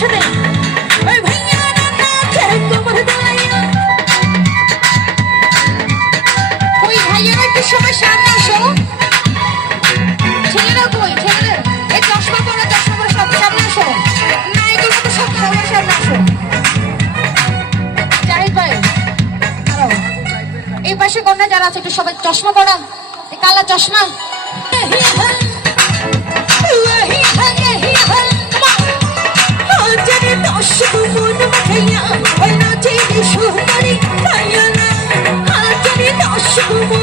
একটু এই চশমা পরা, চশমা সব সামনে আসো। না, এগুলো। এই পাশে কন্যা যারা আছে, একটু সবাই চশমা পরা। কালা চশমা। Show me.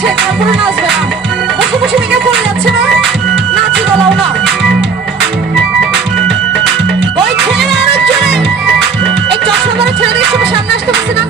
নাচছে তারপরে নাচবে না। বসে বসে মেকআপ করে যাচ্ছে না। নাচি গলাও না। ওই ছেলেরা আরও জোরে এই চশমা পরে ছেলেদের সামনে আসতে পারছে না।